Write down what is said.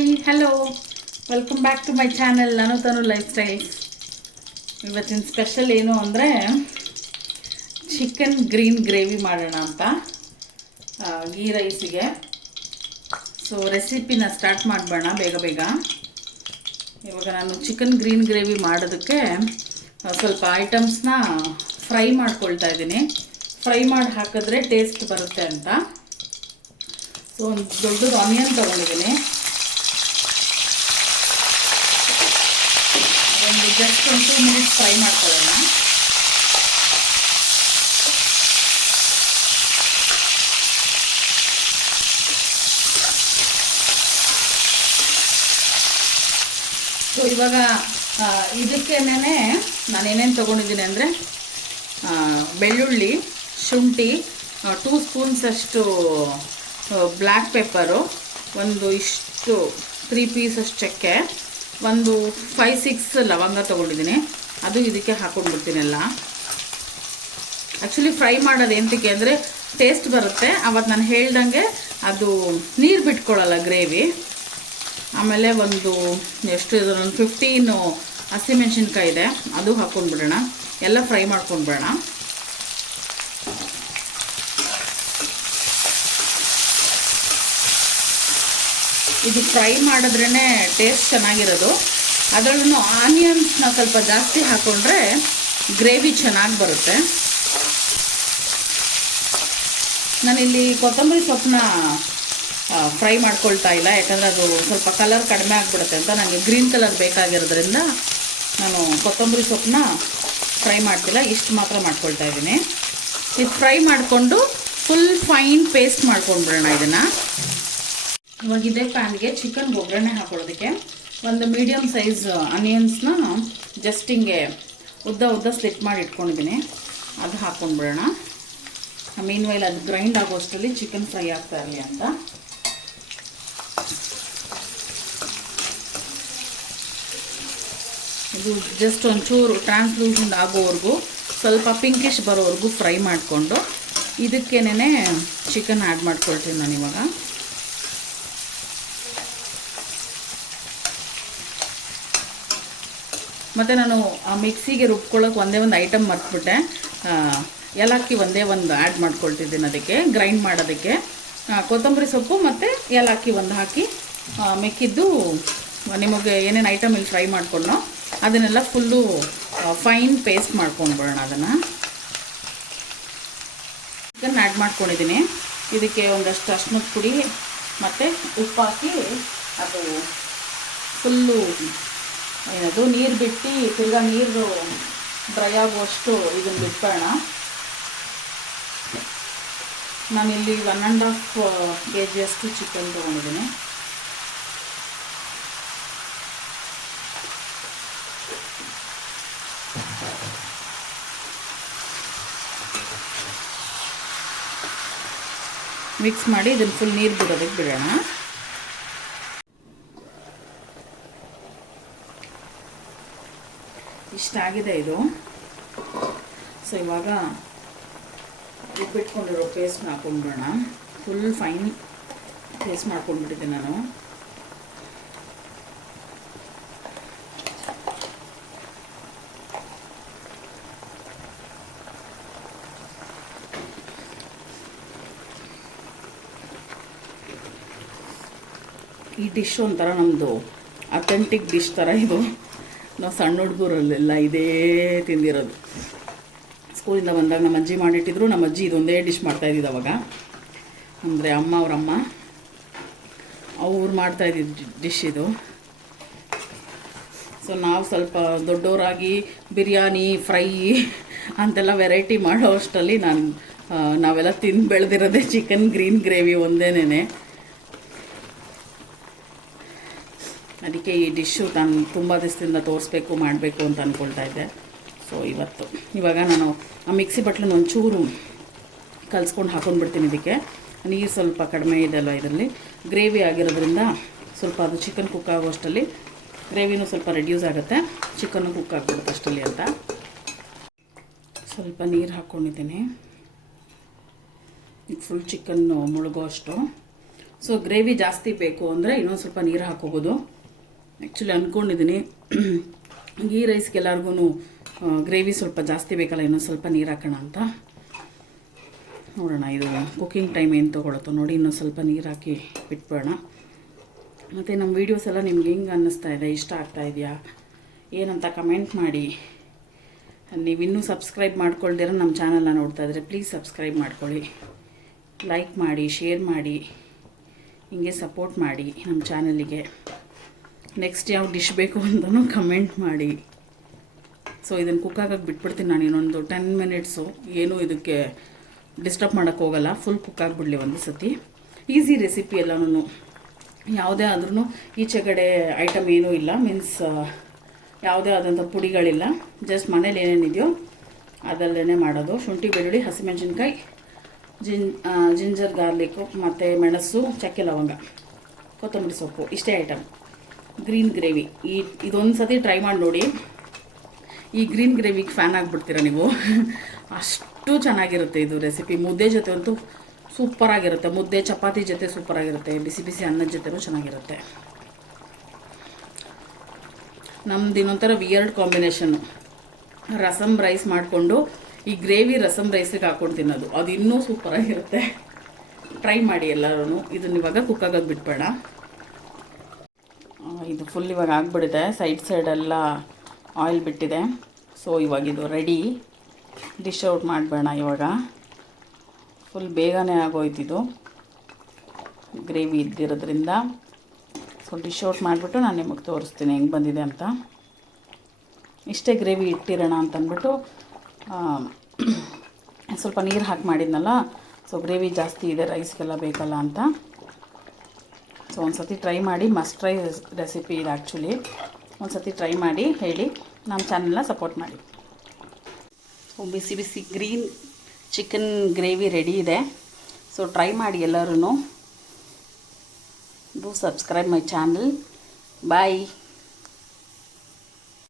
Hi hello welcome back to my channel ನಾನು Tanu lifestyles. ಇವತ್ತಿನ special ಏನು ಅಂದರೆ ಚಿಕನ್ ಗ್ರೀನ್ ಗ್ರೇವಿ ಮಾಡೋಣ ಅಂತ ಗೀ ರೈಸಿಗೆ. ಸೊ ರೆಸಿಪಿನ ಸ್ಟಾರ್ಟ್ ಮಾಡಬೇಡ ಬೇಗ ಬೇಗ. ಇವಾಗ ನಾನು ಚಿಕನ್ ಗ್ರೀನ್ ಗ್ರೇವಿ ಮಾಡೋದಕ್ಕೆ ಸ್ವಲ್ಪ ಐಟಮ್ಸ್ನ ಫ್ರೈ ಮಾಡ್ಕೊಳ್ತಾ ಇದ್ದೀನಿ. ಫ್ರೈ ಮಾಡಿ ಹಾಕಿದ್ರೆ ಟೇಸ್ಟ್ ಬರುತ್ತೆ ಅಂತ. ಸೊ ಒಂದು ದೊಡ್ಡದು ಆನಿಯನ್ ತೊಗೊಂಡಿದ್ದೀನಿ. ಒಂದು ಜಸ್ಟ್ ಒಂದು 2 ಮಿನಿಟ್ಸ್ ಫ್ರೈ ಮಾಡ್ಕೊಳ್ಳೋಣ. ಸೊ ಇವಾಗ ಇದಕ್ಕೇನೆ ನಾನೇನೇನು ತೊಗೊಂಡಿದ್ದೀನಿ ಅಂದರೆ ಬೆಳ್ಳುಳ್ಳಿ, ಶುಂಠಿ, 2 ಸ್ಪೂನ್ಸ್ ಅಷ್ಟು ಬ್ಲ್ಯಾಕ್ ಪೆಪ್ಪರು, ಒಂದು ಇಷ್ಟು 3 ಪೀಸಷ್ಟು ಚಕ್ಕೆ, ಒಂದು 5-6 ಲವಂಗ ತೊಗೊಂಡಿದ್ದೀನಿ. ಅದು ಇದಕ್ಕೆ ಹಾಕೊಂಡ್ಬಿಡ್ತೀನೆಲ್ಲ. ಆ್ಯಕ್ಚುಲಿ ಫ್ರೈ ಮಾಡೋದು ಎಂತಕ್ಕೆ ಅಂದರೆ ಟೇಸ್ಟ್ ಬರುತ್ತೆ. ಅವತ್ತು ನಾನು ಹೇಳ್ದಂಗೆ ಅದು ನೀರು ಬಿಟ್ಕೊಳ್ಳಲ್ಲ ಗ್ರೇವಿ. ಆಮೇಲೆ ಒಂದು ಎಷ್ಟು ಇದು ಒಂದು 15 ಹಸಿಮೆಣ್ಸಿನ್ಕಾಯಿ ಇದೆ, ಅದು ಹಾಕ್ಕೊಂಡ್ಬಿಡೋಣ. ಎಲ್ಲ ಫ್ರೈ ಮಾಡ್ಕೊಂಡ್ಬಿಡೋಣ. ಇದು ಫ್ರೈ ಮಾಡಿದ್ರೇ ಟೇಸ್ಟ್ ಚೆನ್ನಾಗಿರೋದು. ಅದರಲ್ಲೂ ಆನಿಯನ್ಸ್ನ ಸ್ವಲ್ಪ ಜಾಸ್ತಿ ಹಾಕ್ಕೊಂಡ್ರೆ ಗ್ರೇವಿ ಚೆನ್ನಾಗಿ ಬರುತ್ತೆ. ನಾನಿಲ್ಲಿ ಕೊತ್ತಂಬರಿ ಸೊಪ್ಪನ್ನ ಫ್ರೈ ಮಾಡ್ಕೊಳ್ತಾ ಇಲ್ಲ, ಯಾಕಂದರೆ ಅದು ಸ್ವಲ್ಪ ಕಲರ್ ಕಡಿಮೆ ಆಗಿಬಿಡುತ್ತೆ ಅಂತ. ನನಗೆ ಗ್ರೀನ್ ಕಲರ್ ಬೇಕಾಗಿರೋದ್ರಿಂದ ನಾನು ಕೊತ್ತಂಬರಿ ಸೊಪ್ಪನ್ನ ಫ್ರೈ ಮಾಡ್ತಿಲ್ಲ, ಇಷ್ಟು ಮಾತ್ರ ಮಾಡ್ಕೊಳ್ತಾ ಇದ್ದೀನಿ. ಇದು ಫ್ರೈ ಮಾಡಿಕೊಂಡು ಫುಲ್ ಫೈನ್ ಪೇಸ್ಟ್ ಮಾಡ್ಕೊಂಡ್ಬಿಡೋಣ ಇದನ್ನು. ಇವಾಗ ಇದೇ ಪ್ಯಾನ್ಗೆ ಚಿಕನ್ ಒಗ್ಗರಣೆ ಹಾಕೊಳ್ಳೋದಕ್ಕೆ ಒಂದು ಮೀಡಿಯಮ್ ಸೈಜ್ ಆನಿಯನ್ಸ್ನ ಜಸ್ಟ್ ಹಿಂಗೆ ಉದ್ದ ಸ್ಲಿಟ್ ಮಾಡಿ ಇಟ್ಕೊಂಡಿದ್ದೀನಿ. ಅದು ಹಾಕ್ಕೊಂಡ್ಬಿಡೋಣ. ಮೀನ್ ವೈಲ್ ಅದು ಗ್ರೈಂಡ್ ಆಗೋಷ್ಟರಲ್ಲಿ ಚಿಕನ್ ಫ್ರೈ ಆಗ್ತಾ ಇರಲಿ ಅಂತ. ಇದು ಜಸ್ಟ್ ಒಂಚೂರು ಟ್ರಾನ್ಸ್ಲೂಷನ್ ಆಗೋವರೆಗೂ, ಸ್ವಲ್ಪ ಪಿಂಕಿಶ್ ಬರೋವರೆಗೂ ಫ್ರೈ ಮಾಡಿಕೊಂಡು ಇದಕ್ಕೇನೆ ಚಿಕನ್ ಆ್ಯಡ್ ಮಾಡ್ಕೊಳ್ತೀನಿ ನಾನು ಇವಾಗ. ಮತ್ತು ನಾನು ಮಿಕ್ಸಿಗೆ ರುಬ್ಕೊಳ್ಳೋಕೆ ಒಂದೇ ಒಂದು ಐಟಮ್ ಮರ್ತ್ಬಿಟ್ಟೆ. ಏಲಕ್ಕಿ ಒಂದೇ ಒಂದು ಆ್ಯಡ್ ಮಾಡ್ಕೊಳ್ತಿದ್ದೀನಿ ಅದಕ್ಕೆ, ಗ್ರೈಂಡ್ ಮಾಡೋದಕ್ಕೆ. ಕೊತ್ತಂಬರಿ ಸೊಪ್ಪು ಮತ್ತು ಏಲಕ್ಕಿ ಒಂದು ಹಾಕಿ ಮಿಕ್ಕಿದ್ದು ನಿಮಗೆ ಏನೇನು ಐಟಮ್ ಇಲ್ಲಿ ಫ್ರೈ ಮಾಡ್ಕೊಂಡೋ ಅದನ್ನೆಲ್ಲ ಫುಲ್ಲು ಫೈನ್ ಪೇಸ್ಟ್ ಮಾಡ್ಕೊಂಡ್ಬಿಡೋಣ. ಅದನ್ನು ಚಿಕನ್ ಆ್ಯಡ್ ಮಾಡ್ಕೊಂಡಿದ್ದೀನಿ. ಇದಕ್ಕೆ ಒಂದಷ್ಟು ಅರಿಶಿನದ ಪುಡಿ ಮತ್ತು ಉಪ್ಪು ಹಾಕಿ ಅದು ಫುಲ್ಲು ಏನದು ನೀರು ಬಿಟ್ಟು ತಿರ್ಗಾ ನೀರು ಡ್ರೈ ಆಗುವಷ್ಟು ಇದನ್ನು ಬಿಟ್ಬೇಡ. ನಾನಿಲ್ಲಿ 1.5 kg ಅಷ್ಟು ಚಿಕನ್ ತೊಗೊಂಡಿದ್ದೀನಿ. ಮಿಕ್ಸ್ ಮಾಡಿ ಇದನ್ನು ಫುಲ್ ನೀರು ಬಿಡೋದಕ್ಕೆ ಬಿಡೋಣ. ಇಷ್ಟಾಗಿದೆ ಇದು. ಸೊ ಇವಾಗ ರುಬ್ಬಿಟ್ಕೊಂಡಿರೋ ಪೇಸ್ಟ್ನ ಹಾಕೊಂಡ್ಬಿಡೋಣ. ಫುಲ್ ಫೈನ್ ಪೇಸ್ಟ್ ಮಾಡ್ಕೊಂಡ್ಬಿಟ್ಟಿದ್ದೆ ನಾನು. ಈ ಡಿಶ್ ಒಂಥರ ನಮ್ಮದು ಅಥೆಂಟಿಕ್ ಡಿಶ್ ಥರ ಇದು. ನಾವು ಸಣ್ಣ ಹುಡುಗರಲ್ಲೆಲ್ಲ ಇದೇ ತಿಂದಿರೋದು. ಸ್ಕೂಲಿಂದ ಬಂದಾಗ ನಮ್ಮ ಅಜ್ಜಿ ಮಾಡಿಟ್ಟಿದ್ರು. ನಮ್ಮ ಅಜ್ಜಿ ಇದೊಂದೇ ಡಿಶ್ ಮಾಡ್ತಾಯಿದ್ದಿದ್ದು ಅವಾಗ. ಅಂದರೆ ಅವರಮ್ಮ ಅವ್ರು ಮಾಡ್ತಾಯಿದ್ದಿದ್ದು ಡಿಶ್ ಇದು. ಸೊ ನಾವು ಸ್ವಲ್ಪ ದೊಡ್ಡವರಾಗಿ ಬಿರಿಯಾನಿ, ಫ್ರೈ ಅಂತೆಲ್ಲ ವೆರೈಟಿ ಮಾಡೋ ಅಷ್ಟರಲ್ಲಿ ನಾವೆಲ್ಲ ತಿಂದು ಬೆಳೆದಿರೋದೇ ಚಿಕನ್ ಗ್ರೀನ್ ಗ್ರೇವಿ ಒಂದೇನೇ. ಅದಕ್ಕೆ ಈ ಡಿಶ್ಶು ನಾನು ತುಂಬ ದಿವಸದಿಂದ ತೋರಿಸ್ಬೇಕು, ಮಾಡಬೇಕು ಅಂತ ಅಂದ್ಕೊಳ್ತಾ ಇದ್ದೆ. ಸೊ ಇವಾಗ ನಾನು ಆ ಮಿಕ್ಸಿ ಬಟ್ಲನ್ನು ಒಂಚೂರು ಕಲಿಸ್ಕೊಂಡು ಹಾಕೊಂಡ್ಬಿಡ್ತೀನಿ. ಇದಕ್ಕೆ ನೀರು ಸ್ವಲ್ಪ ಕಡಿಮೆ ಇದೆಯಲ್ಲ ಇದರಲ್ಲಿ, ಗ್ರೇವಿ ಆಗಿರೋದ್ರಿಂದ ಸ್ವಲ್ಪ ಅದು ಚಿಕನ್ ಕುಕ್ ಆಗೋಷ್ಟರಲ್ಲಿ ಗ್ರೇವಿನೂ ಸ್ವಲ್ಪ ರೆಡ್ಯೂಸ್ ಆಗುತ್ತೆ, ಚಿಕನ್ನು ಕುಕ್ ಆಗಿಬಿಡುತ್ತೆ ಅಷ್ಟರಲ್ಲಿ ಅಂತ. ಸ್ವಲ್ಪ ನೀರು ಹಾಕ್ಕೊಂಡಿದ್ದೀನಿ. ಫುಲ್ ಚಿಕನ್ನು ಮುಳುಗೋ ಅಷ್ಟು ಸೊ ಗ್ರೇವಿ ಜಾಸ್ತಿ ಬೇಕು ಅಂದರೆ ಇನ್ನೊಂದು ಸ್ವಲ್ಪ ನೀರು ಹಾಕೋಬೋದು. ಆ್ಯಕ್ಚುಲಿ ಅಂದ್ಕೊಂಡಿದ್ದೀನಿ ಗೀ ರೈಸ್ಗೆ ಎಲ್ಲರಿಗೂ ಗ್ರೇವಿ ಸ್ವಲ್ಪ ಜಾಸ್ತಿ ಬೇಕಲ್ಲ, ಇನ್ನೊಂದು ಸ್ವಲ್ಪ ನೀರು ಹಾಕೋಣ ಅಂತ. ನೋಡೋಣ ಇದು ಕುಕ್ಕಿಂಗ್ ಟೈಮ್ ಏನು ತೊಗೊಳುತ್ತೋ ನೋಡಿ. ಇನ್ನೊಂದು ಸ್ವಲ್ಪ ನೀರು ಹಾಕಿ ಬಿಟ್ಬಿಡೋಣ. ಮತ್ತು ನಮ್ಮ ವೀಡಿಯೋಸ್ ಎಲ್ಲ ನಿಮ್ಗೆ ಹೆಂಗೆ ಅನ್ನಿಸ್ತಾ ಇದೆ, ಇಷ್ಟ ಆಗ್ತಾ ಇದೆಯಾ ಏನಂತ ಕಮೆಂಟ್ ಮಾಡಿ. ನೀವು ಇನ್ನೂ ಸಬ್ಸ್ಕ್ರೈಬ್ ಮಾಡ್ಕೊಳ್ದಿರ ನಮ್ಮ ಚಾನಲ್ನ ನೋಡ್ತಾ ಇದ್ದರೆ ಪ್ಲೀಸ್ ಸಬ್ಸ್ಕ್ರೈಬ್ ಮಾಡ್ಕೊಳ್ಳಿ, ಲೈಕ್ ಮಾಡಿ, ಶೇರ್ ಮಾಡಿ, ಹಿಂಗೆ ಸಪೋರ್ಟ್ ಮಾಡಿ ನಮ್ಮ ಚಾನಲಿಗೆ. ನೆಕ್ಸ್ಟ್ ಯಾವ ಡಿಶ್ ಬೇಕು ಅಂತಲೂ ಕಮೆಂಟ್ ಮಾಡಿ. ಸೊ ಇದನ್ನು ಕುಕ್ಕಾಗಕ್ಕೆ ಬಿಟ್ಬಿಡ್ತೀನಿ ನಾನು ಇನ್ನೊಂದು 10 ಮಿನಿಟ್ಸು. ಏನೂ ಇದಕ್ಕೆ ಡಿಸ್ಟರ್ಬ್ ಮಾಡೋಕ್ಕೆ ಹೋಗಲ್ಲ, ಫುಲ್ ಕುಕ್ಕಾಗ್ಬಿಡಲಿ ಒಂದು ಸತಿ. ಈಸಿ ರೆಸಿಪಿ ಎಲ್ಲನೂ, ಯಾವುದೇ ಆದ್ರೂ ಈಚೆಗಡೆ ಐಟಮ್ ಏನೂ ಇಲ್ಲ, ಮೀನ್ಸ್ ಯಾವುದೇ ಆದಂಥ ಪುಡಿಗಳಿಲ್ಲ. ಜಸ್ಟ್ ಮನೇಲಿ ಏನೇನಿದೆಯೋ ಅದರಲ್ಲೇ ಮಾಡೋದು. ಶುಂಠಿ, ಬೆಳ್ಳುಳ್ಳಿ, ಹಸಿಮೆಣಸಿನ್ಕಾಯಿ, ಜಿಂಜರ್ ಗಾರ್ಲಿಕ್ಕು ಮತ್ತು ಮೆಣಸು, ಚಕ್ಕೆ, ಲವಂಗ, ಕೊತ್ತಂಬರಿ ಸೊಪ್ಪು, ಇಷ್ಟೇ ಐಟಮ್. ಗ್ರೀನ್ ಗ್ರೇವಿ ಇದೊಂದು ಸತಿ ಟ್ರೈ ಮಾಡಿ ನೋಡಿ. ಈ ಗ್ರೀನ್ ಗ್ರೇವಿಗೆ ಫ್ಯಾನ್ ಆಗಿಬಿಡ್ತೀರ ನೀವು. ಅಷ್ಟು ಚೆನ್ನಾಗಿರುತ್ತೆ ಇದು ರೆಸಿಪಿ. ಮುದ್ದೆ ಜೊತೆ ಅಂತೂ ಸೂಪರಾಗಿರುತ್ತೆ. ಮುದ್ದೆ ಚಪಾತಿ ಜೊತೆ ಸೂಪರಾಗಿರುತ್ತೆ, ಬಿಸಿ ಬಿಸಿ ಅನ್ನದ ಜೊತೆನೂ ಚೆನ್ನಾಗಿರುತ್ತೆ. ನಮ್ದು ಇನ್ನೊಂಥರ ವಿಯರ್ಡ್ ಕಾಂಬಿನೇಷನ್ನು. ರಸಮ್ ರೈಸ್ ಮಾಡಿಕೊಂಡು ಈ ಗ್ರೇವಿ ರಸಮ್ ರೈಸಿಗೆ ಹಾಕ್ಕೊಂಡು ತಿನ್ನೋದು, ಅದು ಇನ್ನೂ ಸೂಪರಾಗಿರುತ್ತೆ. ಟ್ರೈ ಮಾಡಿ ಎಲ್ಲರೂ. ಇದನ್ನ ಇವಾಗ ಕುಕ್ಕಾಗಕ್ಕೆ ಬಿಟ್ಬೇಡ. ಇದು ಫುಲ್ ಇವಾಗ ಆಗಿಬಿಟ್ಟಿದೆ, ಸೈಡೆಲ್ಲ ಆಯಿಲ್ ಬಿಟ್ಟಿದೆ. ಸೊ ಇವಾಗ ಇದು ರೆಡಿ. ಡಿಶ್ ಔಟ್ ಮಾಡಬೇಡ ಇವಾಗ. ಫುಲ್ ಬೇಗನೆ ಆಗೋಯ್ತಿದು ಗ್ರೇವಿ ಇದ್ದಿರೋದ್ರಿಂದ. ಸೊ ಡಿಶ್ ಔಟ್ ಮಾಡಿಬಿಟ್ಟು ನಾನು ನಿಮಗೆ ತೋರಿಸ್ತೀನಿ ಹೆಂಗೆ ಬಂದಿದೆ ಅಂತ. ಇಷ್ಟೇ ಗ್ರೇವಿ ಇಟ್ಟಿರೋಣ ಅಂತಂದ್ಬಿಟ್ಟು ಸ್ವಲ್ಪ ನೀರು ಹಾಕಿ ಮಾಡಿದ್ನಲ್ಲ. ಸೊ ಗ್ರೇವಿ ಜಾಸ್ತಿ ಇದೆ, ರೈಸ್ಗೆಲ್ಲ ಬೇಕಲ್ಲ ಅಂತ. ಸೊ ಒಂದು ಸತಿ ಟ್ರೈ ಮಾಡಿ, ಮಸ್ಟ್ ಟ್ರೈ ರೆಸಿಪಿ ಇದು ಆ್ಯಕ್ಚುಲಿ. ಒಂದು ಸತಿ ಟ್ರೈ ಮಾಡಿ ಹೇಳಿ, ನಮ್ಮ ಚಾನಲ್ನ ಸಪೋರ್ಟ್ ಮಾಡಿ. ಸೊ ಬಿಸಿ ಬಿಸಿ ಗ್ರೀನ್ ಚಿಕನ್ ಗ್ರೇವಿ ರೆಡಿ ಇದೆ. ಸೊ ಟ್ರೈ ಮಾಡಿ ಎಲ್ಲರೂ. Do subscribe my channel. Bye.